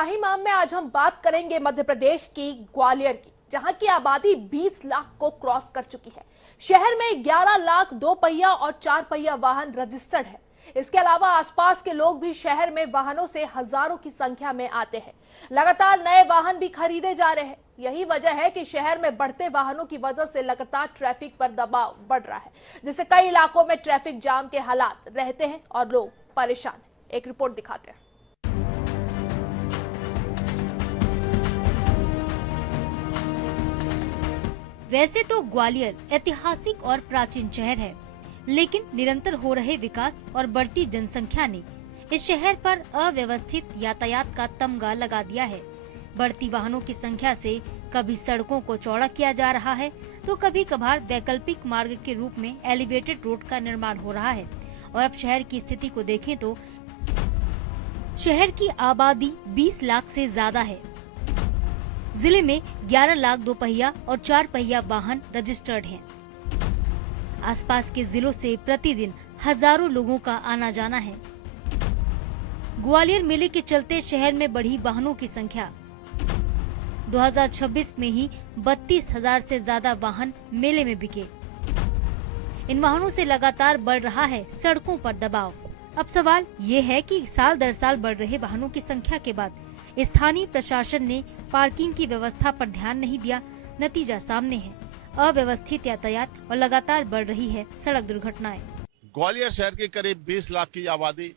शाही माम में आज हम बात करेंगे मध्य प्रदेश की ग्वालियर की, जहां की आबादी 20 लाख को क्रॉस कर चुकी है। शहर में 11 लाख 2 पहिया और 4 पहिया वाहन रजिस्टर्ड है। इसके अलावा आसपास के लोग भी शहर में वाहनों से हजारों की संख्या में आते हैं। लगातार नए वाहन भी खरीदे जा रहे हैं। यही वजह है कि शहर में बढ़ते वाहनों की वजह से लगातार ट्रैफिक पर दबाव बढ़ रहा है, जिससे कई इलाकों में ट्रैफिक जाम के हालात रहते हैं और लोग परेशान हैं। एक रिपोर्ट दिखाते हैं। वैसे तो ग्वालियर ऐतिहासिक और प्राचीन शहर है, लेकिन निरंतर हो रहे विकास और बढ़ती जनसंख्या ने इस शहर पर अव्यवस्थित यातायात का तमगा लगा दिया है। बढ़ती वाहनों की संख्या से कभी सड़कों को चौड़ा किया जा रहा है, तो कभी कभार वैकल्पिक मार्ग के रूप में एलिवेटेड रोड का निर्माण हो रहा है। और अब शहर की स्थिति को देखें तो शहर की आबादी 20 लाख से ज्यादा है। जिले में 11 लाख 2 पहिया और 4 पहिया वाहन रजिस्टर्ड हैं। आसपास के जिलों से प्रतिदिन हजारों लोगों का आना जाना है। ग्वालियर मेले के चलते शहर में बढ़ी वाहनों की संख्या। 2026 में ही 32,000 से ज्यादा वाहन मेले में बिके। इन वाहनों से लगातार बढ़ रहा है सड़कों पर दबाव। अब सवाल ये है कि साल दर साल बढ़ रहे वाहनों की संख्या के बाद स्थानीय प्रशासन ने पार्किंग की व्यवस्था पर ध्यान नहीं दिया। नतीजा सामने है, अव्यवस्थित यातायात और लगातार बढ़ रही है सड़क दुर्घटनाएं। ग्वालियर शहर की करीब 20 लाख की आबादी,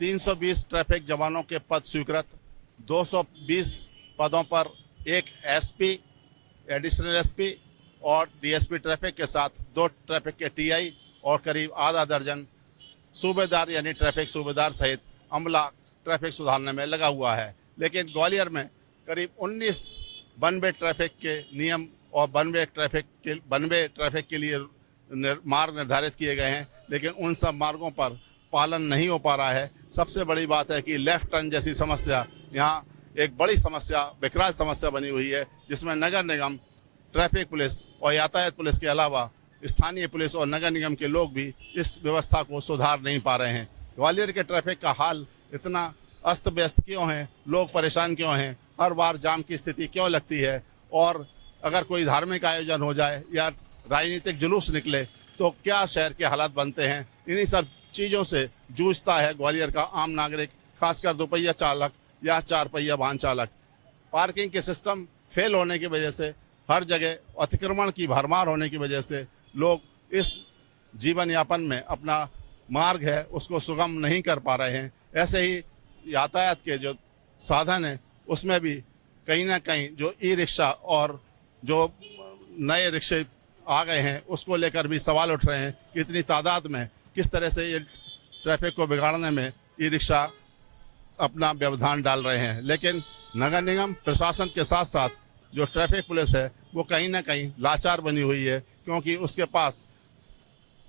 320 ट्रैफिक जवानों के पद स्वीकृत, 220 पदों पर एक एसपी, एडिशनल एसपी और डीएसपी ट्रैफिक के साथ 2 ट्रैफिक के टीआई और करीब आधा दर्जन सूबेदार यानी ट्रैफिक सूबेदार सहित अमला ट्रैफिक सुधारने में लगा हुआ है। लेकिन ग्वालियर में करीब 19 वन वे ट्रैफिक के नियम और वन वे ट्रैफिक के लिए मार्ग निर्धारित किए गए हैं, लेकिन उन सब मार्गों पर पालन नहीं हो पा रहा है। सबसे बड़ी बात है कि लेफ्ट टर्न जैसी समस्या यहाँ एक बड़ी समस्या, विकराल समस्या बनी हुई है, जिसमें नगर निगम, ट्रैफिक पुलिस और यातायात पुलिस के अलावा स्थानीय पुलिस और नगर निगम के लोग भी इस व्यवस्था को सुधार नहीं पा रहे हैं। ग्वालियर के ट्रैफिक का हाल इतना अस्त व्यस्त क्यों है, लोग परेशान क्यों हैं, हर बार जाम की स्थिति क्यों लगती है, और अगर कोई धार्मिक आयोजन हो जाए या राजनीतिक जुलूस निकले तो क्या शहर के हालात बनते हैं। इन्हीं सब चीज़ों से जूझता है ग्वालियर का आम नागरिक, खासकर 2 पहिया चालक या 4 पहिया वाहन चालक। पार्किंग के सिस्टम फेल होने की वजह से, हर जगह अतिक्रमण की भरमार होने की वजह से लोग इस जीवन यापन में अपना मार्ग है उसको सुगम नहीं कर पा रहे हैं। ऐसे ही यातायात के जो साधन है उसमें भी कहीं ना कहीं जो ई रिक्शा और जो नए रिक्शे आ गए हैं उसको लेकर भी सवाल उठ रहे हैं कि इतनी तादाद में किस तरह से ये ट्रैफिक को बिगाड़ने में ई रिक्शा अपना व्यवधान डाल रहे हैं। लेकिन नगर निगम प्रशासन के साथ साथ जो ट्रैफिक पुलिस है वो कहीं ना कहीं लाचार बनी हुई है, क्योंकि उसके पास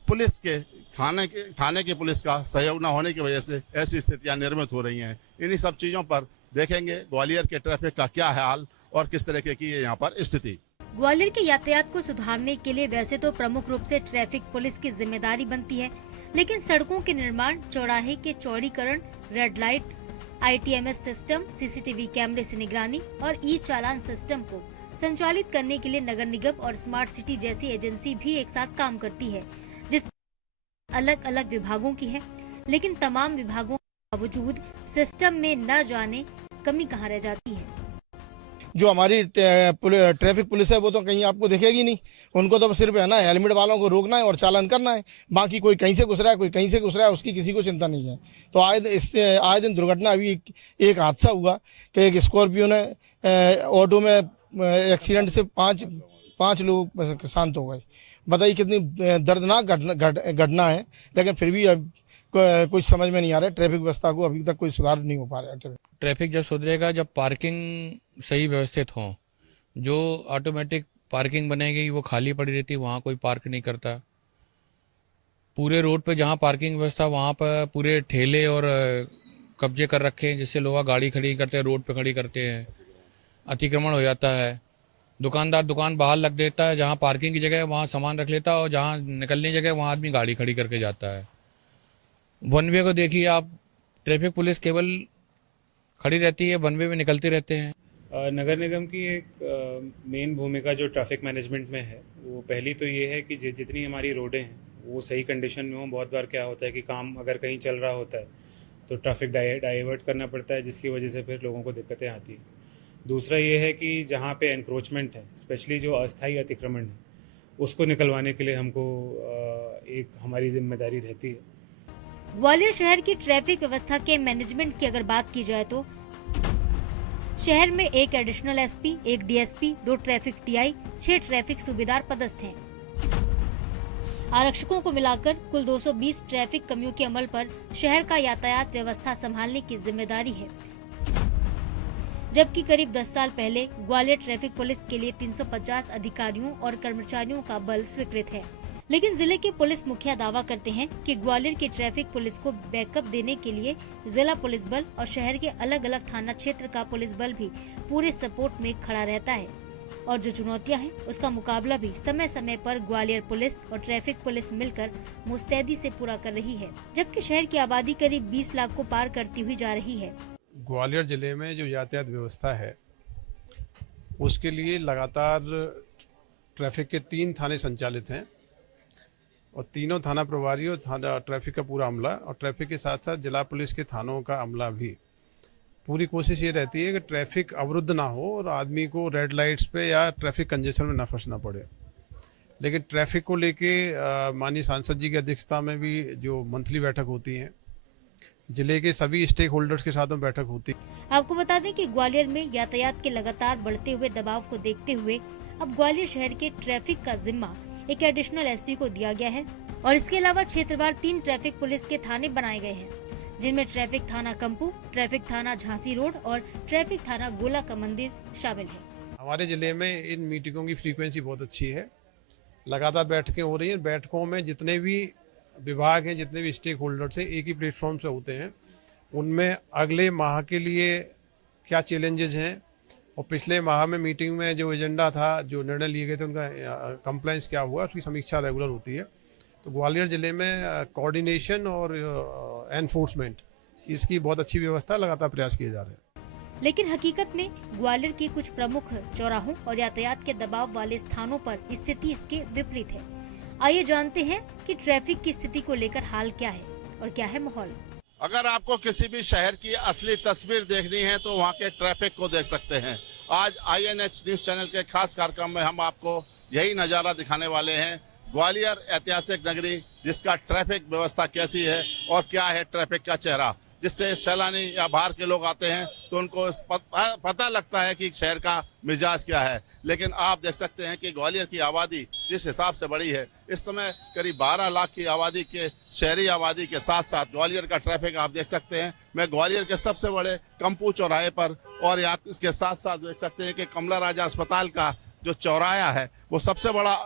पुलिस के थाने की पुलिस का सहयोग न होने की वजह से ऐसी स्थितियां निर्मित हो रही हैं। इन्हीं सब चीज़ों पर देखेंगे ग्वालियर के ट्रैफिक का क्या है हाल और किस तरह की है यहाँ पर स्थिति। ग्वालियर के यातायात को सुधारने के लिए वैसे तो प्रमुख रूप से ट्रैफिक पुलिस की जिम्मेदारी बनती है, लेकिन सड़कों के निर्माण, चौराहे के चौड़ीकरण, red light, ITMS system, CCTV कैमरे से निगरानी और ई चालान सिस्टम को संचालित करने के लिए नगर निगम और स्मार्ट सिटी जैसी एजेंसी भी एक साथ काम करती है, जिस अलग अलग विभागों की है। लेकिन तमाम विभागों के बावजूद सिस्टम में न जाने कमी कहाँ रह जाती है। जो हमारी ट्रैफिक पुलिस है वो तो कहीं आपको दिखेगी नहीं। उनको तो सिर्फ है ना हेलमेट वालों को रोकना है और चालान करना है, बाकी कोई कहीं से घुस रहा है, कोई कहीं से घुस रहा है, उसकी किसी को चिंता नहीं है। तो आए दिन दुर्घटना, अभी एक हादसा हुआ कि एक स्कॉर्पियो ने ऑटो में एक्सीडेंट से पाँच लोग शांत हो गए। बताइए कितनी दर्दनाक घटना है, लेकिन फिर भी अब कुछ समझ में नहीं आ रहा है। ट्रैफिक व्यवस्था को अभी तक कोई सुधार नहीं हो पा रहा है। ट्रैफिक जब सुधरेगा जब पार्किंग सही व्यवस्थित हो, जो ऑटोमेटिक पार्किंग बनेगी वो खाली पड़ी रहती, वहाँ कोई पार्क नहीं करता। पूरे रोड पे जहाँ पार्किंग व्यवस्था वहाँ पर पूरे ठेले और कब्जे कर रखे हैं, जिससे लोग गाड़ी खड़ी करते हैं, रोड पे खड़ी करते हैं, अतिक्रमण हो जाता है। दुकानदार दुकान बाहर लग देता है, जहाँ पार्किंग की जगह है वहाँ सामान रख लेता है और जहाँ निकलने की जगह वहाँ आदमी गाड़ी खड़ी करके जाता है। वन वे को देखिए आप, ट्रैफिक पुलिस केवल खड़ी रहती है, वन वे में निकलते रहते हैं। नगर निगम की एक मेन भूमिका जो ट्रैफिक मैनेजमेंट में है, वो पहली तो ये है कि जितनी हमारी रोडें हैं वो सही कंडीशन में हो। बहुत बार क्या होता है कि काम अगर कहीं चल रहा होता है तो ट्रैफिक डाइवर्ट करना पड़ता है, जिसकी वजह से फिर लोगों को दिक्कतें आती हैं। दूसरा ये है कि जहाँ पे एनक्रोचमेंट है, स्पेशली जो अस्थायी अतिक्रमण है, उसको निकलवाने के लिए हमको एक हमारी जिम्मेदारी रहती है। ग्वालियर शहर की ट्रैफिक व्यवस्था के मैनेजमेंट की अगर बात की जाए तो शहर में एक एडिशनल एसपी, एक डीएसपी, 2 ट्रैफिक टीआई, 6 ट्रैफिक सूबेदार पदस्थ हैं। आरक्षकों को मिलाकर कुल 220 ट्रैफिक कर्मियों के अमल पर शहर का यातायात व्यवस्था संभालने की जिम्मेदारी है, जबकि करीब 10 साल पहले ग्वालियर ट्रैफिक पुलिस के लिए 350 अधिकारियों और कर्मचारियों का बल स्वीकृत है। लेकिन जिले के पुलिस मुखिया दावा करते हैं कि ग्वालियर की ट्रैफिक पुलिस को बैकअप देने के लिए जिला पुलिस बल और शहर के अलग अलग थाना क्षेत्र का पुलिस बल भी पूरे सपोर्ट में खड़ा रहता है और जो चुनौतियां हैं उसका मुकाबला भी समय समय पर ग्वालियर पुलिस और ट्रैफिक पुलिस मिलकर मुस्तैदी से पूरा कर रही है, जबकि शहर की आबादी करीब 20 लाख को पार करती हुई जा रही है। ग्वालियर जिले में जो यातायात व्यवस्था है उसके लिए लगातार ट्रैफिक के 3 थाने संचालित हैं और तीनों थाना प्रभारी और थाना ट्रैफिक का पूरा अमला और ट्रैफिक के साथ साथ जिला पुलिस के थानों का अमला भी। पूरी कोशिश ये रहती है कि ट्रैफिक अवरुद्ध ना हो और आदमी को रेड लाइट्स पे या ट्रैफिक कंजेशन में ना फंसना पड़े। लेकिन ट्रैफिक को लेके माननीय सांसद जी की अध्यक्षता में भी जो मंथली बैठक होती है, जिले के सभी स्टेक होल्डर्स के साथ में बैठक होती है। आपको बता दें कि ग्वालियर में यातायात के लगातार बढ़ते हुए दबाव को देखते हुए अब ग्वालियर शहर के ट्रैफिक का जिम्मा एक एडिशनल एसपी को दिया गया है और इसके अलावा क्षेत्रवार 3 ट्रैफिक पुलिस के थाने बनाए गए हैं, जिनमें ट्रैफिक थाना कंपू, ट्रैफिक थाना झांसी रोड और ट्रैफिक थाना गोला का मंदिर शामिल है। हमारे जिले में इन मीटिंगों की फ्रीक्वेंसी बहुत अच्छी है, लगातार बैठकें हो रही हैं। बैठकों में जितने भी विभाग हैं, जितने भी स्टेक होल्डर्स हैं, एक ही प्लेटफॉर्म से होते हैं। उनमें अगले माह के लिए क्या चैलेंजेस हैं और पिछले माह में मीटिंग में जो एजेंडा था, जो निर्णय लिए गए थे, उनका कंप्लायंस क्या हुआ, उसकी समीक्षा रेगुलर होती है। तो ग्वालियर जिले में कोऑर्डिनेशन और एनफोर्समेंट, इसकी बहुत अच्छी व्यवस्था, लगातार प्रयास किए जा रहे हैं। लेकिन हकीकत में ग्वालियर के कुछ प्रमुख चौराहों और यातायात के दबाव वाले स्थानों पर स्थिति इसके विपरीत है। आइए जानते हैं कि ट्रैफिक की स्थिति को लेकर हाल क्या है और क्या है माहौल। अगर आपको किसी भी शहर की असली तस्वीर देखनी है तो वहाँ के ट्रैफिक को देख सकते हैं। आज INH न्यूज चैनल के खास कार्यक्रम में हम आपको यही नज़ारा दिखाने वाले हैं, ग्वालियर ऐतिहासिक नगरी, जिसका ट्रैफिक व्यवस्था कैसी है और क्या है ट्रैफिक का चेहरा, जिससे सैलानी या बाहर के लोग आते हैं तो उनको पता लगता है कि शहर का मिजाज क्या है। लेकिन आप देख सकते हैं कि ग्वालियर की आबादी जिस हिसाब से बढ़ी है, इस समय करीब 12 लाख की आबादी के शहरी आबादी के साथ साथ ग्वालियर का ट्रैफिक आप देख सकते हैं। मैं ग्वालियर के सबसे बड़े कंपू चौराहे पर और यहाँ इसके साथ साथ देख सकते हैं कि कमला राजा अस्पताल का जो चौराहा है वो सबसे बड़ा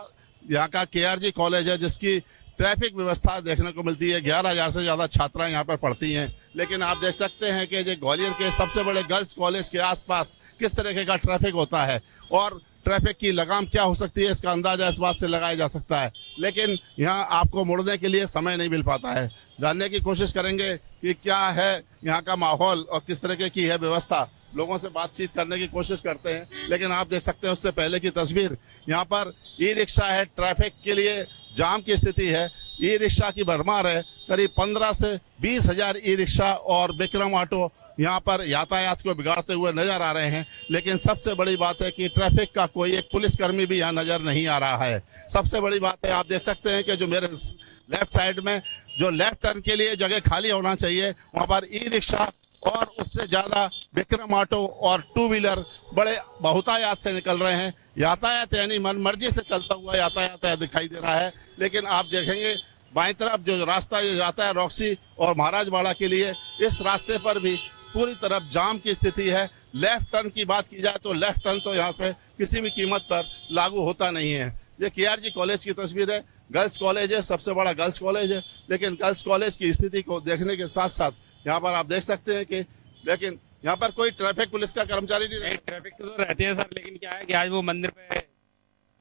यहाँ का KRG कॉलेज है, जिसकी ट्रैफिक व्यवस्था देखने को मिलती है। 11,000 से ज़्यादा छात्राएं यहाँ पर पढ़ती हैं। लेकिन आप देख सकते हैं कि जो ग्वालियर के सबसे बड़े गर्ल्स कॉलेज के आसपास किस तरीके का ट्रैफिक होता है और ट्रैफिक की लगाम क्या हो सकती है, इसका अंदाजा इस बात से लगाया जा सकता है। लेकिन यहाँ आपको मुड़ने के लिए समय नहीं मिल पाता है। जानने की कोशिश करेंगे कि क्या है यहाँ का माहौल और किस तरीके की है व्यवस्था। लोगों से बातचीत करने की कोशिश करते हैं, लेकिन आप देख सकते हैं उससे पहले की तस्वीर। यहाँ पर ई-रिक्शा है, ट्रैफिक के लिए जाम की स्थिति है, ई-रिक्शा की भरमार है। करीब 15 से 20 हजार ई-रिक्शा और विक्रम ऑटो यहाँ पर यातायात को बिगाड़ते हुए नजर आ रहे हैं। लेकिन सबसे बड़ी बात है कि ट्रैफिक का कोई एक पुलिसकर्मी भी यहाँ नजर नहीं आ रहा है। सबसे बड़ी बात है, आप देख सकते हैं कि जो मेरे लेफ्ट साइड में जो लेफ्ट टर्न के लिए जगह खाली होना चाहिए, वहाँ पर ई-रिक्शा और उससे ज्यादा विक्रम ऑटो और 2 व्हीलर बड़े बहुतायात से निकल रहे हैं। यातायात यानी मन मर्जी से चलता हुआ यातायात दिखाई दे रहा है। लेकिन आप देखेंगे बाईं तरफ जो रास्ता जाता है रॉक्सी और महाराजवाड़ा के लिए, इस रास्ते पर भी पूरी तरफ जाम की स्थिति है। लेफ्ट टर्न की बात की जाए तो लेफ्ट टर्न तो यहाँ पे किसी भी कीमत पर लागू होता नहीं है। ये KRG कॉलेज की तस्वीर है। गर्ल्स कॉलेज है, सबसे बड़ा गर्ल्स कॉलेज है। लेकिन गर्ल्स कॉलेज की स्थिति को देखने के साथ साथ यहाँ पर आप देख सकते हैं कि लेकिन यहाँ पर कोई ट्रैफिक पुलिस का कर्मचारी नहीं रहता। ट्रैफिक तो रहते हैं सर, लेकिन क्या है कि आज वो मंदिर पे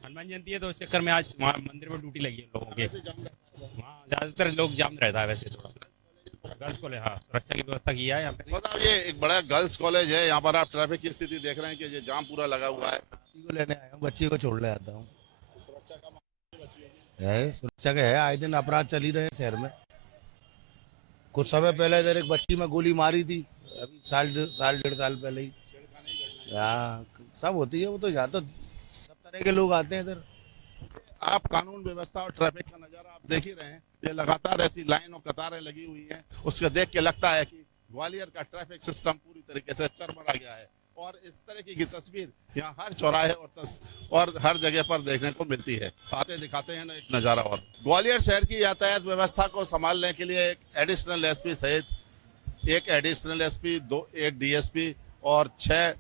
हनुमान जयंती है तो उस चक्कर में आज वहाँ मंदिर में ड्यूटी लगी है लोगों के। वहाँ ज्यादातर लोग जाम रहता है वैसे थोड़ा। गर्ल्स कॉलेज, हाँ, सुरक्षा की व्यवस्था किया है यहाँ पे। मतलब ये एक बड़ा गर्ल्स कॉलेज है, यहाँ पर आप ट्रैफिक की स्थिति देख रहे हैं कि ये जाम पूरा लगा हुआ है। बच्ची को लेने आया हूँ, बच्ची को छोड़ने आता हूँ। सुरक्षा का मामला बच्चियों की। है सुरक्षा के है, आए दिन अपराध चल ही रहे हैं शहर में। कुछ समय पहले इधर एक बच्ची में गोली मारी थी, अभी साल डेढ़ साल पहले ही। हाँ, सब होती है वो तो, यहाँ तो सब तरह के लोग आते हैं इधर। आप कानून व्यवस्था और ट्रैफिक का नजारा आप देख ही रहे हैं, ये लगातार ऐसी लाइन और कतारें लगी हुई हैं, उसको देख के लगता है कि ग्वालियर का ट्रैफिक सिस्टम पूरी तरीके से चरमरा गया है। और इस तरह की तस्वीर यहाँ हर चौराहे और हर जगह पर देखने को मिलती है। आते दिखाते हैं ना एक नजारा। और ग्वालियर शहर की यातायात व्यवस्था को संभालने के लिए एक एडिशनल एसपी सहित एक एडिशनल एसपी, एक डीएसपी और 6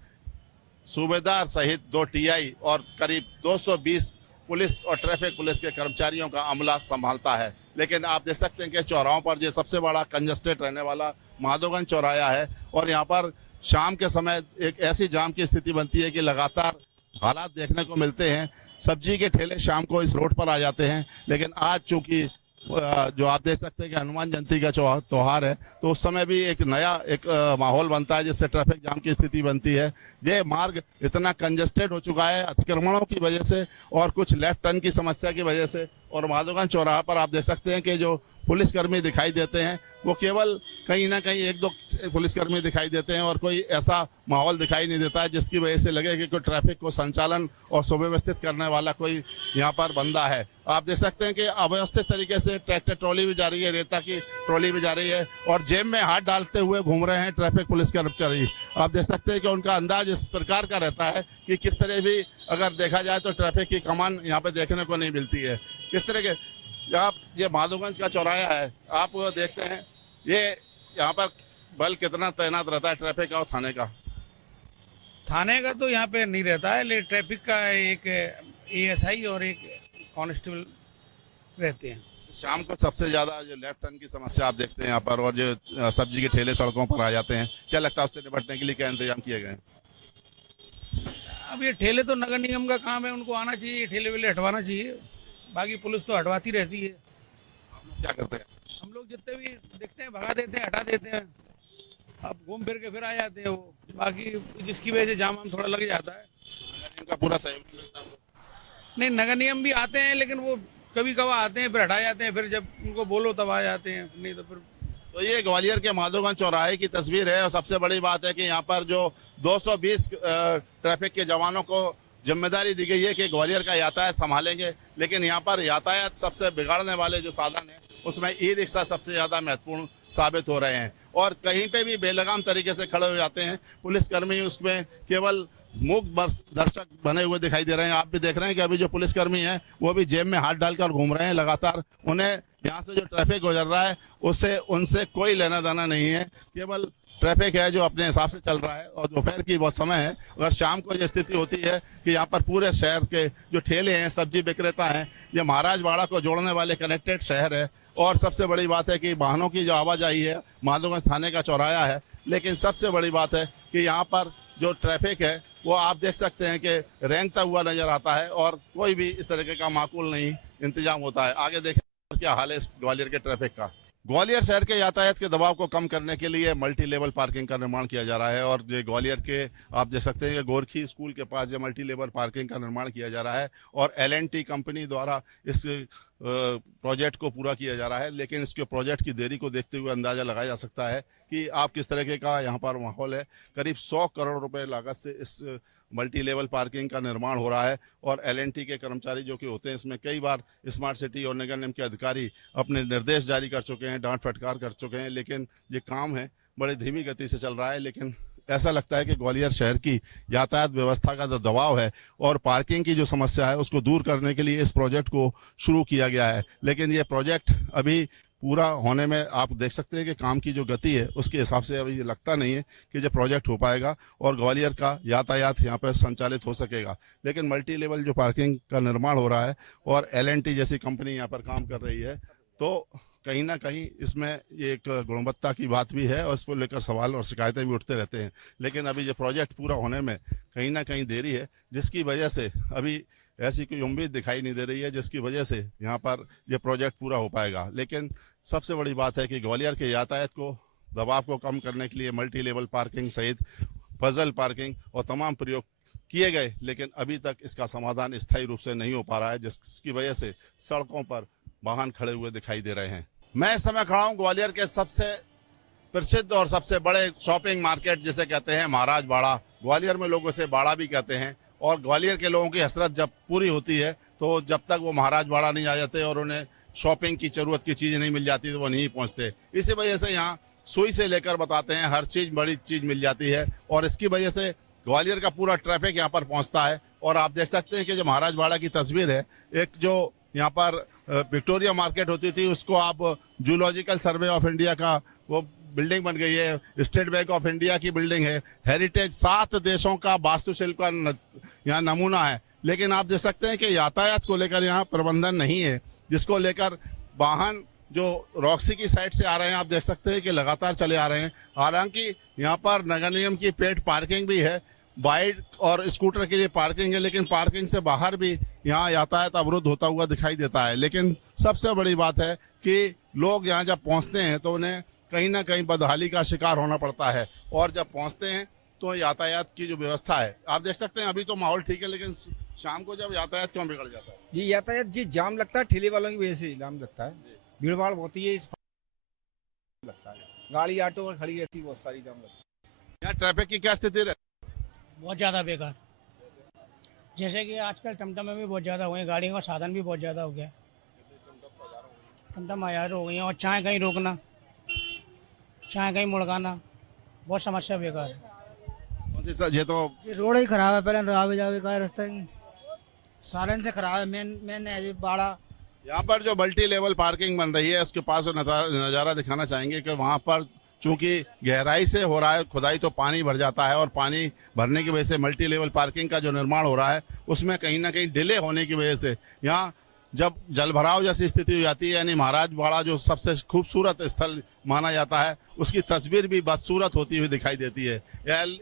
सूबेदार सहित 2 टीआई और करीब 220 पुलिस और ट्रैफिक पुलिस के कर्मचारियों का अमला संभालता है। लेकिन आप देख सकते हैं कि चौराहों पर जो सबसे बड़ा कंजस्टेड रहने वाला माधोगंज चौराहा है, और यहाँ पर शाम के समय एक ऐसी जाम की स्थिति बनती है कि लगातार हालात देखने को मिलते हैं। सब्जी के ठेले शाम को इस रोड पर आ जाते हैं, लेकिन आज चूंकि जो आप देख सकते हैं कि हनुमान जयंती का त्योहार है, तो उस समय भी एक नया माहौल बनता है जिससे ट्रैफिक जाम की स्थिति बनती है। ये मार्ग इतना कंजस्टेड हो चुका है अतिक्रमणों की वजह से और कुछ लेफ्ट टर्न की समस्या की वजह से। और माधोगंज चौराहा पर आप देख सकते हैं कि जो पुलिसकर्मी दिखाई देते हैं वो केवल कहीं ना कहीं 1-2 पुलिसकर्मी दिखाई देते हैं और कोई ऐसा माहौल दिखाई नहीं देता है जिसकी वजह से लगे कि कोई ट्रैफिक को संचालन और सुव्यवस्थित करने वाला कोई यहाँ पर बंदा है। आप देख सकते हैं कि अव्यवस्थित तरीके से ट्रैक्टर ट्रॉली भी जा रही है, रेता की ट्रॉली भी जा रही है, और जेब में हाथ डालते हुए घूम रहे हैं ट्रैफिक पुलिस कर्मचारी। आप देख सकते हैं कि उनका अंदाज इस प्रकार का रहता है कि किस तरह भी अगर देखा जाए तो ट्रैफिक की कमान यहाँ पे देखने को नहीं मिलती है। किस तरह के आप ये माधोगंज का चौराहा है, आप देखते हैं ये यहाँ पर बल कितना तैनात रहता है ट्रैफिक का और थाने का। थाने का तो यहाँ पे नहीं रहता है, लेकिन ट्रैफिक का एक एएसआई और एक कांस्टेबल रहते हैं। शाम को सबसे ज्यादा जो लेफ्ट टर्न की समस्या आप देखते हैं यहाँ पर, और जो सब्जी के ठेले सड़कों पर आ जाते हैं, क्या लगता है उससे निपटने के लिए क्या इंतजाम किए गए? अब ये ठेले तो नगर निगम का काम है, उनको आना चाहिए, ठेले वेले हटवाना चाहिए, बाकी पुलिस तो हटवाती रहती है। आप लोग क्या करते हैं? हम लोग जितने भी देखते हैं भगा देते हैं, हटा देते हैं, अब घूम फिर के फिर आ जाते हैं वो, बाकी जिसकी वजह से जाम थोड़ा लग जाता है। नगर निगम का पूरा सहयोग नहीं मिलता हमको। नहीं, नगर निगम भी आते हैं, लेकिन वो कभी कभार आते हैं फिर हटा जाते हैं, फिर जब उनको बोलो तब आ जाते हैं, नहीं तो फिर। तो ये ग्वालियर के माधोगंज चौराहे की तस्वीर है, और सबसे बड़ी बात है कि यहाँ पर जो 220 ट्रैफिक के जवानों को जिम्मेदारी दी गई है कि ग्वालियर का यातायात संभालेंगे, लेकिन यहाँ पर यातायात सबसे बिगाड़ने वाले जो साधन है उसमें ई रिक्शा सबसे ज्यादा महत्वपूर्ण साबित हो रहे हैं, और कहीं पे भी बेलगाम तरीके से खड़े हो जाते हैं पुलिसकर्मी, उसमें केवल मूक दर्शक बने हुए दिखाई दे रहे हैं। आप भी देख रहे हैं कि अभी जो पुलिसकर्मी हैं वो भी जेब में हाथ डालकर घूम रहे हैं लगातार। उन्हें यहाँ से जो ट्रैफिक गुजर रहा है उससे उनसे कोई लेना देना नहीं है, केवल ट्रैफिक है जो अपने हिसाब से चल रहा है। और दोपहर की बहुत समय है, अगर शाम को ये स्थिति होती है कि यहाँ पर पूरे शहर के जो ठेले हैं, सब्जी विक्रेता हैं, ये महाराजवाड़ा को जोड़ने वाले कनेक्टेड शहर है। और सबसे बड़ी बात है कि वाहनों की जो आवाजाही है, माधोगंज थाने का चौराहा है, लेकिन सबसे बड़ी बात है कि यहाँ पर जो ट्रैफिक है वो आप देख सकते हैं कि रेंगता हुआ नजर आता है, और कोई भी इस तरीके का माकूल नहीं इंतजाम होता है। आगे देखें क्या हाल है इस ग्वालियर के ट्रैफिक का। ग्वालियर शहर के यातायात के दबाव को कम करने के लिए मल्टी लेवल पार्किंग का निर्माण किया जा रहा है, और जो ग्वालियर के आप देख सकते हैं कि गोरखी स्कूल के पास जो मल्टी लेवल पार्किंग का निर्माण किया जा रहा है, और L&T कंपनी द्वारा इस प्रोजेक्ट को पूरा किया जा रहा है। लेकिन इसके प्रोजेक्ट की देरी को देखते हुए अंदाजा लगाया जा सकता है कि आप किस तरीके का यहाँ पर माहौल है। करीब 100 करोड़ रुपए लागत से इस मल्टी लेवल पार्किंग का निर्माण हो रहा है, और L&T के कर्मचारी जो कि होते हैं इसमें कई बार स्मार्ट सिटी और नगर निगम के अधिकारी अपने निर्देश जारी कर चुके हैं, डांट फटकार कर चुके हैं, लेकिन ये काम है बड़ी धीमी गति से चल रहा है। लेकिन ऐसा लगता है कि ग्वालियर शहर की यातायात व्यवस्था का जो दबाव है और पार्किंग की जो समस्या है उसको दूर करने के लिए इस प्रोजेक्ट को शुरू किया गया है। लेकिन ये प्रोजेक्ट अभी पूरा होने में आप देख सकते हैं कि काम की जो गति है उसके हिसाब से अभी ये लगता नहीं है कि जो प्रोजेक्ट हो पाएगा और ग्वालियर का यातायात यहाँ पर संचालित हो सकेगा। लेकिन मल्टी लेवल जो पार्किंग का निर्माण हो रहा है और L&T जैसी कंपनी यहाँ पर काम कर रही है, तो कहीं ना कहीं इसमें एक गुणवत्ता की बात भी है और इसको लेकर सवाल और शिकायतें भी उठते रहते हैं। लेकिन अभी ये प्रोजेक्ट पूरा होने में कहीं ना कहीं देरी है, जिसकी वजह से अभी ऐसी कोई उम्मीद दिखाई नहीं दे रही है जिसकी वजह से यहाँ पर ये प्रोजेक्ट पूरा हो पाएगा। लेकिन सबसे बड़ी बात है कि ग्वालियर के यातायात को दबाव को कम करने के लिए मल्टी लेवल पार्किंग सहित पजल पार्किंग और तमाम प्रयोग किए गए, लेकिन अभी तक इसका समाधान स्थायी रूप से नहीं हो पा रहा है, जिसकी वजह से सड़कों पर वाहन खड़े हुए दिखाई दे रहे हैं। मैं इस समय खड़ा हूँ ग्वालियर के सबसे प्रसिद्ध और सबसे बड़े शॉपिंग मार्केट जिसे कहते हैं महाराज बाड़ा। ग्वालियर में लोग उसे बाड़ा भी कहते हैं, और ग्वालियर के लोगों की हसरत जब पूरी होती है तो जब तक वो महाराज बाड़ा नहीं आ जाते और उन्हें शॉपिंग की जरूरत की चीज नहीं मिल जाती तो वो नहीं पहुंचते। इसी वजह से यहाँ सुई से लेकर बताते हैं हर चीज बड़ी चीज मिल जाती है, और इसकी वजह से ग्वालियर का पूरा ट्रैफिक यहाँ पर पहुंचता है। और आप देख सकते हैं कि जो महाराज बाड़ा की तस्वीर है, एक जो यहाँ पर विक्टोरिया मार्केट होती थी उसको आप जूलॉजिकल सर्वे ऑफ इंडिया का वो बिल्डिंग बन गई है, स्टेट बैंक ऑफ इंडिया की बिल्डिंग है, हेरिटेज 7 देशों का वास्तुशिल्प का यहाँ नमूना है। लेकिन आप देख सकते हैं कि यातायात को लेकर यहाँ प्रबंधन नहीं है, जिसको लेकर वाहन जो रॉक्सी की साइड से आ रहे हैं आप देख सकते हैं कि लगातार चले आ रहे हैं। हालांकि यहाँ पर नगर निगम की पेड पार्किंग भी है, बाइक और स्कूटर के लिए पार्किंग है, लेकिन पार्किंग से बाहर भी यहाँ यातायात अवरुद्ध होता हुआ दिखाई देता है। लेकिन सबसे बड़ी बात है कि लोग यहाँ जब पहुँचते हैं तो उन्हें कहीं ना कहीं बदहाली का शिकार होना पड़ता है, और जब पहुँचते हैं तो यातायात की जो व्यवस्था है आप देख सकते हैं अभी तो माहौल ठीक है, लेकिन शाम को जब यातायात क्यों बिगड़ जाता है? ये यातायात जी जाम लगता है, ठेले वालों की वजह से जाम लगता है, भीड़ भाड़ होती है, इस लगता है, गाड़ी ऑटो और खड़ी रहती है, बहुत सारी जाम लगता है। यहाँ ट्रैफिक की क्या स्थिति है? बहुत ज़्यादा बेकार। जैसे कि आजकल टमटम में भी बहुत ज़्यादा हुए हैं, गाड़ियों का साधन भी बहुत ज़्यादा हो गया, टमटम हजार हो गई हैं, और चाहे कहीं रोकना चाहे कहीं मुड़काना, बहुत समस्या बेकार है। ये तो रोड ही खराब है, पहले आवे जावे का रास्ता सालन से खराब है, मेन है बाड़ा। यहाँ पर जो मल्टी लेवल पार्किंग बन रही है उसके पास नज़ारा दिखाना चाहेंगे कि वहाँ पर चूंकि गहराई से हो रहा है खुदाई तो पानी भर जाता है, और पानी भरने की वजह से मल्टी लेवल पार्किंग का जो निर्माण हो रहा है उसमें कहीं ना कहीं डिले होने की वजह से यहाँ जब जलभराव जैसी स्थिति हो जाती है, यानी महाराज बाड़ा जो सबसे खूबसूरत स्थल माना जाता है उसकी तस्वीर भी बदसूरत होती हुई दिखाई देती है।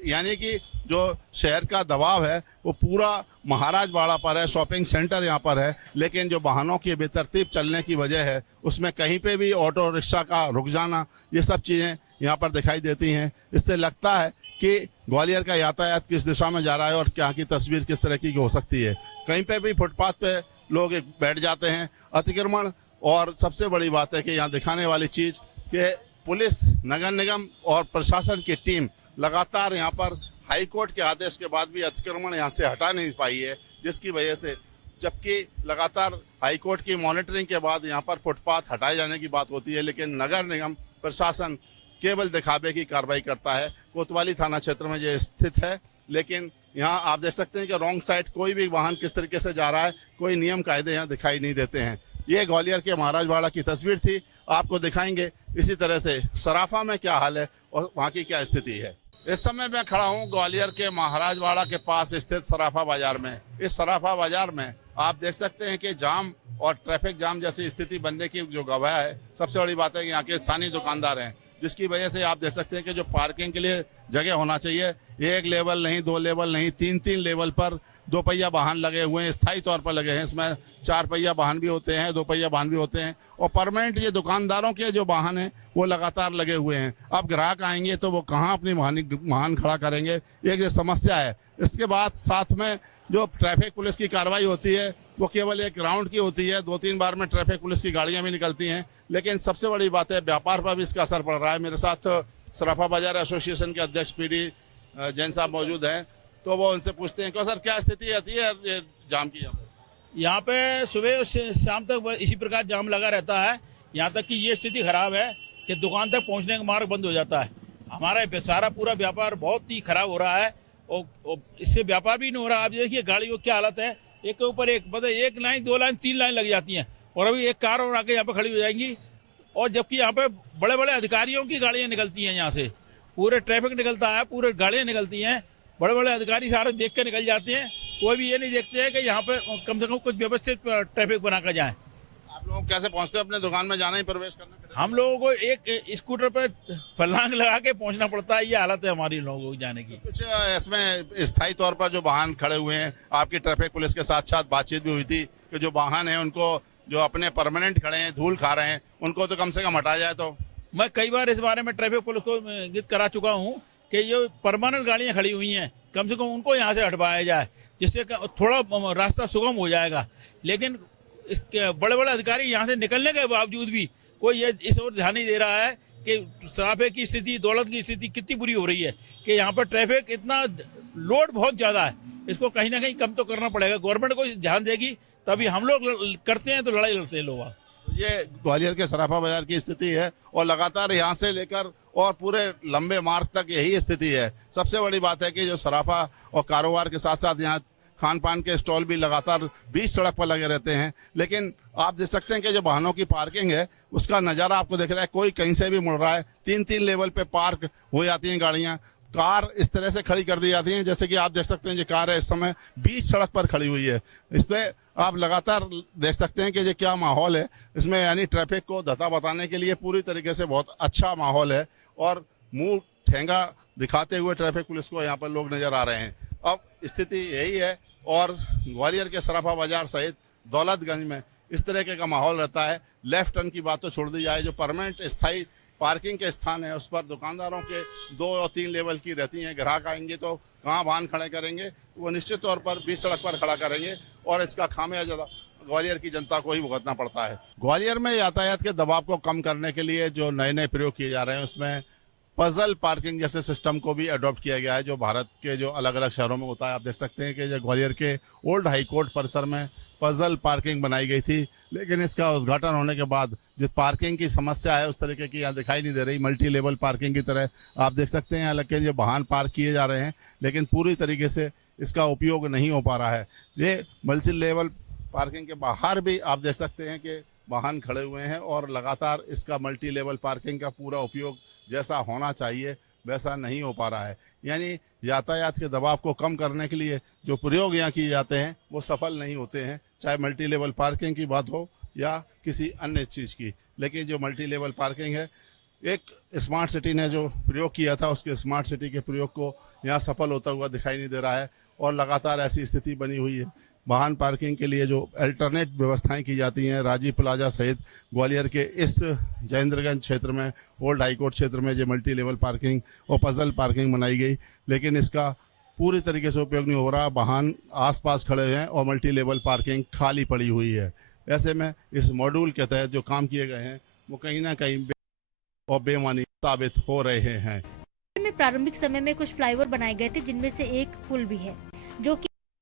यानी कि जो शहर का दबाव है वो पूरा महाराज बाड़ा पर है, शॉपिंग सेंटर यहाँ पर है, लेकिन जो वाहनों की बेतरतीब चलने की वजह है उसमें कहीं पे भी ऑटो रिक्शा का रुक जाना, ये सब चीज़ें यहाँ पर दिखाई देती हैं। इससे लगता है कि ग्वालियर का यातायात किस दिशा में जा रहा है और यहाँ की तस्वीर किस तरह की हो सकती है। कहीं पे भी फुटपाथ पे लोग बैठ जाते हैं, अतिक्रमण, और सबसे बड़ी बात है कि यहाँ दिखाने वाली चीज कि पुलिस, नगर निगम और प्रशासन की टीम लगातार यहाँ पर हाई कोर्ट के आदेश के बाद भी अतिक्रमण यहाँ से हटा नहीं पाई है, जिसकी वजह से जबकि लगातार हाई कोर्ट की मॉनिटरिंग के बाद यहाँ पर फुटपाथ हटाए जाने की बात होती है, लेकिन नगर निगम प्रशासन केवल दिखावे की कार्रवाई करता है। कोतवाली थाना क्षेत्र में ये स्थित है, लेकिन यहाँ आप देख सकते हैं कि रॉन्ग साइड कोई भी वाहन किस तरीके से जा रहा है, कोई नियम कायदे यहाँ दिखाई नहीं देते हैं। ये ग्वालियर के महाराज बाड़ा की तस्वीर थी, आपको दिखाएंगे इसी तरह से सराफा में क्या हाल है और वहाँ की क्या स्थिति है। इस समय मैं खड़ा हूँ ग्वालियर के महाराज बाड़ा के पास स्थित सराफा बाजार में। इस सराफा बाजार में आप देख सकते हैं कि जाम और ट्रैफिक जाम जैसी स्थिति बनने की जो गवाह है। सबसे बड़ी बात है कि यहाँ के स्थानीय दुकानदार हैं, जिसकी वजह से आप देख सकते हैं कि जो पार्किंग के लिए जगह होना चाहिए, एक लेवल नहीं, 2 लेवल नहीं, 3 लेवल पर 2 पहिया वाहन लगे हुए हैं, स्थायी तौर पर लगे हैं। इसमें 4 पहिया वाहन भी होते हैं, 2 पहिया वाहन भी होते हैं, और परमानेंट ये दुकानदारों के जो वाहन हैं वो लगातार लगे हुए हैं। अब ग्राहक आएंगे तो वो कहाँ अपनी वाहन खड़ा करेंगे, एक ये समस्या है। इसके बाद साथ में जो ट्रैफिक पुलिस की कार्रवाई होती है वो केवल एक राउंड की होती है, 2-3 बार में ट्रैफिक पुलिस की गाड़ियां भी निकलती हैं, लेकिन सबसे बड़ी बात है व्यापार पर भी इसका असर पड़ रहा है। मेरे साथ सराफा बाजार एसोसिएशन के अध्यक्ष पीडी जैन साहब मौजूद हैं, तो वो उनसे पूछते हैं कि सर क्या स्थिति आती है ये जाम की? यहाँ पे सुबह से शाम तक इसी प्रकार जाम लगा रहता है। यहाँ तक कि ये स्थिति खराब है कि दुकान तक पहुँचने का मार्ग बंद हो जाता है। हमारा सारा पूरा व्यापार बहुत ही खराब हो रहा है, और इससे व्यापार भी नहीं हो रहा। आप देखिए गाड़ी को क्या हालत है, एक के ऊपर एक, मतलब 1 लाइन 2 लाइन 3 लाइन लग जाती हैं, और अभी एक कार और आके यहाँ पे खड़ी हो जाएंगी। और जबकि यहाँ पे बड़े बड़े अधिकारियों की गाड़ियाँ निकलती हैं, यहाँ से पूरे ट्रैफिक निकलता है, पूरे गाड़ियाँ निकलती हैं, बड़े बड़े अधिकारी सारे देख के निकल जाते हैं। कोई भी ये नहीं देखते हैं कि यहाँ पे कम से कम कुछ व्यवस्थित ट्रैफिक बना कर जाए। आप लोग कैसे पहुँचते हो अपने दुकान में? जाना ही प्रवेश करना? हम लोगों को एक स्कूटर पे फलांग लगा के पहुंचना पड़ता है, ये हालत है हमारी लोगों को जाने की। कुछ इसमें स्थायी तौर पर जो वाहन खड़े हुए हैं, आपकी ट्रैफिक पुलिस के साथ बातचीत भी हुई थी कि जो वाहन है उनको जो अपने परमानेंट खड़े हैं, धूल खा रहे हैं, उनको तो कम से कम हटाया जाए। तो मैं कई बार इस बारे में ट्रैफिक पुलिस को इंगित करा चुका हूँ कि ये परमानेंट गाड़ियां खड़ी हुई हैं, कम से कम उनको यहाँ से हटवाया जाए, जिससे थोड़ा रास्ता सुगम हो जाएगा। लेकिन बड़े बड़े अधिकारी यहाँ से निकलने के बावजूद भी कोई ये इस ओर ध्यान नहीं दे रहा है कि ट्रैफिक की स्थिति, दौलत की स्थिति कितनी बुरी हो रही है कि यहाँ पर ट्रैफिक इतना लोड बहुत ज्यादा है। इसको कहीं ना कहीं कम तो करना पड़ेगा। गवर्नमेंट को ध्यान देगी तभी हम लोग करते हैं, तो लड़ाई लड़ते हैं लोग। ये ग्वालियर के सराफा बाजार की स्थिति है और लगातार यहाँ से लेकर और पूरे लंबे मार्ग तक यही स्थिति है। सबसे बड़ी बात है कि जो सराफा और कारोबार के साथ साथ यहाँ खान पान के स्टॉल भी लगातार बीच सड़क पर लगे रहते हैं। लेकिन आप देख सकते हैं कि जो वाहनों की पार्किंग है उसका नज़ारा आपको दिख रहा है, कोई कहीं से भी मुड़ रहा है। 3-3 लेवल पे पार्क हो जाती हैं गाड़ियाँ, कार इस तरह से खड़ी कर दी जाती हैं जैसे कि आप देख सकते हैं जो कार है इस समय बीच सड़क पर खड़ी हुई है। इससे आप लगातार देख सकते हैं कि ये क्या माहौल है इसमें, यानी ट्रैफिक को धता बताने के लिए पूरी तरीके से बहुत अच्छा माहौल है और मुंह ठेंगा दिखाते हुए ट्रैफिक पुलिस को यहाँ पर लोग नजर आ रहे हैं। अब स्थिति यही है और ग्वालियर के सराफा बाजार सहित दौलतगंज में इस तरीके का माहौल रहता है। लेफ्ट टर्न की बात तो छोड़ दी जाए, जो परमानेंट स्थायी पार्किंग के स्थान है उस पर दुकानदारों के 2 और 3 लेवल की रहती हैं। ग्राहक आएंगे तो कहाँ वाहन खड़े करेंगे, वो निश्चित तौर पर बीच सड़क पर खड़ा करेंगे और इसका खामियाजा ग्वालियर की जनता को ही भुगतना पड़ता है। ग्वालियर में यातायात के दबाव को कम करने के लिए जो नए नए प्रयोग किए जा रहे हैं उसमें पजल पार्किंग जैसे सिस्टम को भी अडॉप्ट किया गया है, जो भारत के जो अलग अलग शहरों में होता है। आप देख सकते हैं कि जो ग्वालियर के ओल्ड हाई कोर्ट परिसर में पजल पार्किंग बनाई गई थी, लेकिन इसका उद्घाटन होने के बाद जो पार्किंग की समस्या है उस तरीके की यहाँ दिखाई नहीं दे रही। मल्टी लेवल पार्किंग की तरह आप देख सकते हैं, हालांकि जो वाहन पार्क किए जा रहे हैं लेकिन पूरी तरीके से इसका उपयोग नहीं हो पा रहा है। ये मल्टी लेवल पार्किंग के बाहर भी आप देख सकते हैं कि वाहन खड़े हुए हैं और लगातार इसका मल्टी लेवल पार्किंग का पूरा उपयोग जैसा होना चाहिए वैसा नहीं हो पा रहा है। यानी यातायात के दबाव को कम करने के लिए जो प्रयोग यहाँ किए जाते हैं वो सफल नहीं होते हैं, चाहे मल्टी लेवल पार्किंग की बात हो या किसी अन्य चीज़ की। लेकिन जो मल्टी लेवल पार्किंग है, एक स्मार्ट सिटी ने जो प्रयोग किया था उसके स्मार्ट सिटी के प्रयोग को यहाँ सफल होता हुआ दिखाई नहीं दे रहा है और लगातार ऐसी स्थिति बनी हुई है। वाहन पार्किंग के लिए जो अल्टरनेट व्यवस्थाएं की जाती हैं, राजीव प्लाजा सहित ग्वालियर के इस जयेंद्रगंज क्षेत्र में, ओल्ड हाईकोर्ट क्षेत्र में जो मल्टी लेवल पार्किंग और पजल पार्किंग बनाई गई, लेकिन इसका पूरी तरीके से उपयोग नहीं हो रहा। वाहन आसपास खड़े हैं और मल्टी लेवल पार्किंग खाली पड़ी हुई है। ऐसे में इस मॉड्यूल के तहत जो काम किए गए हैं वो कहीं ना कहीं और बेमानी साबित हो रहे हैं। में प्रारंभिक समय में कुछ फ्लाईओवर बनाए गए थे, जिनमें से एक पुल भी है जो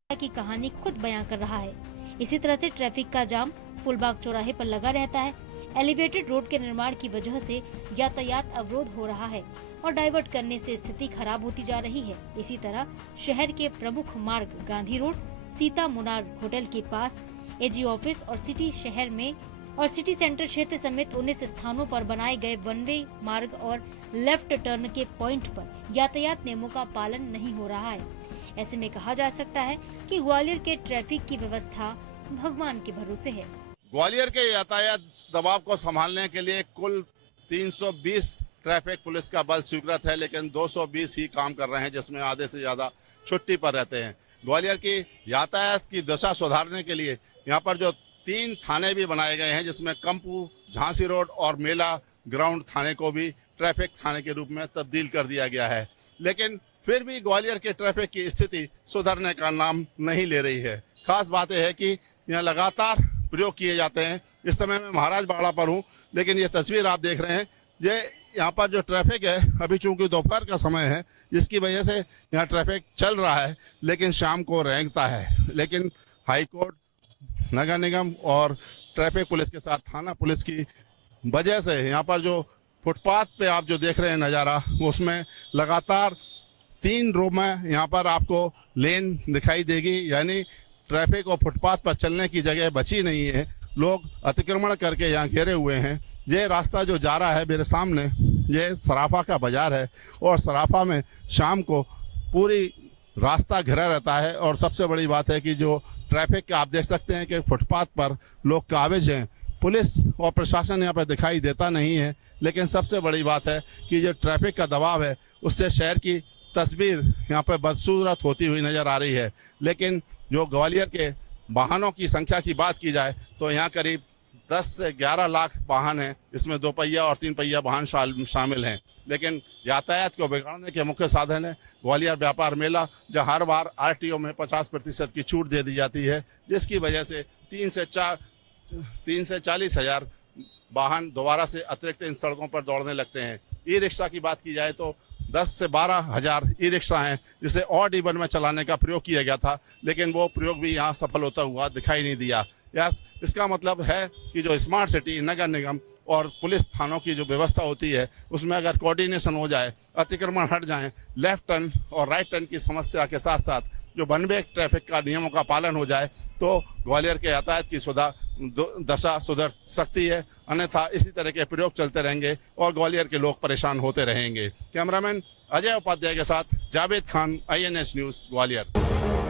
की कहानी खुद बयां कर रहा है। इसी तरह से ट्रैफिक का जाम फुलबाग चौराहे पर लगा रहता है। एलिवेटेड रोड के निर्माण की वजह से यातायात अवरोध हो रहा है और डाइवर्ट करने से स्थिति खराब होती जा रही है। इसी तरह शहर के प्रमुख मार्ग गांधी रोड, सीता मुनार होटल के पास, एजी ऑफिस और सिटी शहर में और सिटी सेंटर क्षेत्र समेत 19 स्थानों पर बनाए गए वन वे मार्ग और लेफ्ट टर्न के पॉइंट पर यातायात नियमों का पालन नहीं हो रहा है। ऐसे में कहा जा सकता है कि ग्वालियर के ट्रैफिक की व्यवस्था भगवान के भरोसे है। ग्वालियर के यातायात दबाव को संभालने के लिए कुल 320 ट्रैफिक पुलिस का बल स्वीकृत है, लेकिन 220 ही काम कर रहे हैं, जिसमें आधे से ज्यादा छुट्टी पर रहते हैं। ग्वालियर की यातायात की दशा सुधारने के लिए यहाँ पर जो 3 थाने भी बनाए गए हैं, जिसमें कंपू, झांसी रोड और मेला ग्राउंड थाने को भी ट्रैफिक थाने के रूप में तब्दील कर दिया गया है। लेकिन फिर भी ग्वालियर के ट्रैफिक की स्थिति सुधरने का नाम नहीं ले रही है। खास बात यह है कि यहाँ लगातार प्रयोग किए जाते हैं। इस समय मैं महाराज बाड़ा पर हूँ, लेकिन ये तस्वीर आप देख रहे हैं, ये यहाँ पर जो ट्रैफिक है, अभी चूंकि दोपहर का समय है जिसकी वजह से यहाँ ट्रैफिक चल रहा है, लेकिन शाम को रेंगता है। लेकिन हाईकोर्ट, नगर निगम और ट्रैफिक पुलिस के साथ थाना पुलिस की वजह से यहाँ पर जो फुटपाथ पे आप जो देख रहे हैं नज़ारा, उसमें लगातार 3 रो में यहाँ पर आपको लेन दिखाई देगी। यानी ट्रैफिक और फुटपाथ पर चलने की जगह बची नहीं है। लोग अतिक्रमण करके यहाँ घेरे हुए हैं। ये रास्ता जो जा रहा है मेरे सामने, ये सराफा का बाजार है और सराफा में शाम को पूरी रास्ता घिरा रहता है। और सबसे बड़ी बात है कि जो ट्रैफिक आप देख सकते हैं कि फुटपाथ पर लोग काबिज हैं। पुलिस और प्रशासन यहाँ पर दिखाई देता नहीं है। लेकिन सबसे बड़ी बात है कि जो ट्रैफिक का दबाव है उससे शहर की तस्वीर यहाँ पर बदसूरत होती हुई नजर आ रही है। लेकिन जो ग्वालियर के वाहनों की संख्या की बात की जाए तो यहाँ करीब 10 से 11 लाख वाहन हैं, इसमें 2 पहिया और 3 पहिया वाहन शामिल हैं। लेकिन यातायात को बिगाड़ने के मुख्य साधन है ग्वालियर व्यापार मेला, जहां हर बार आरटीओ में 50% की छूट दे दी जाती है, जिसकी वजह से 3 से 40 हजार वाहन दोबारा से अतिरिक्त इन सड़कों पर दौड़ने लगते हैं। ई रिक्शा की बात की जाए तो 10 से 12 हजार ई रिक्शा हैं, जिसे ऑड इवन में चलाने का प्रयोग किया गया था, लेकिन वो प्रयोग भी यहाँ सफल होता हुआ दिखाई नहीं दिया। इसका मतलब है कि जो स्मार्ट सिटी, नगर निगम और पुलिस थानों की जो व्यवस्था होती है, उसमें अगर कोऑर्डिनेशन हो जाए, अतिक्रमण हट जाएं, लेफ्ट टर्न और राइट टर्न की समस्या के साथ साथ जो वन वे ट्रैफिक का नियमों का पालन हो जाए, तो ग्वालियर के यातायात की दशा सुधर सकती है। अन्यथा इसी तरह के प्रयोग चलते रहेंगे और ग्वालियर के लोग परेशान होते रहेंगे। कैमरामैन अजय उपाध्याय के साथ जावेद खान, INH न्यूज़, ग्वालियर।